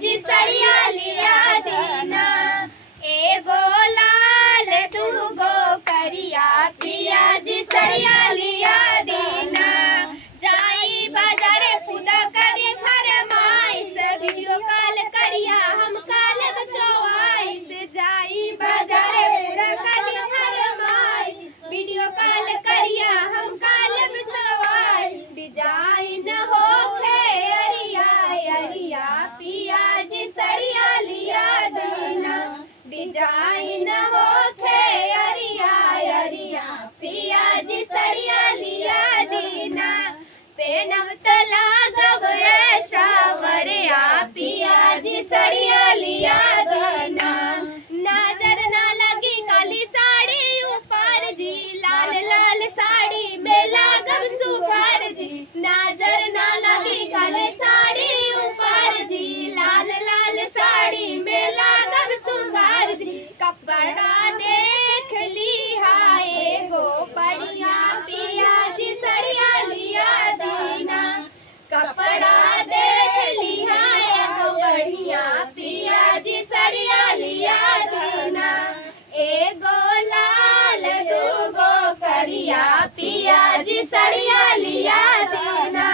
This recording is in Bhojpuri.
जी सड़िया लिया दीना। एगो लाल दूगो करिया पिया जी सड़िया लिया दीना। जाई बाजारे खुदा करी फरमाइश वीडियो कॉल करिया हम काल बचवाइस। जाई बाजारे पूरा करी फरमाइश वीडियो कॉल करिया हम काल बचवाइस। डिजाइन होखे अरिया अरिया पिया जी सड़िया लिया दीना। डिजाइन होखे अरिया अरिया पिया जी सड़िया लिया दीना। पेनम तला गब ऐसा वरिया पिया जी सड़िया लिया दीना। नजर ना लगी काली साड़ी ऊपर जी लाल लाल साड़ी में लागब सुपर जी। नजर ना लगी काली साड़ी ऊपर जी लाल लाल साड़ी में लागब सुपर जी। कपड़ा देख ली हाय गो बढ़िया पिया जी सड़िया लिया दीना। कपड़ा देख ली हाय गो बढ़िया पिया जी सड़िया लिया दीना। एगो लाल दूगो करिया पिया जी सड़िया लिया दीना।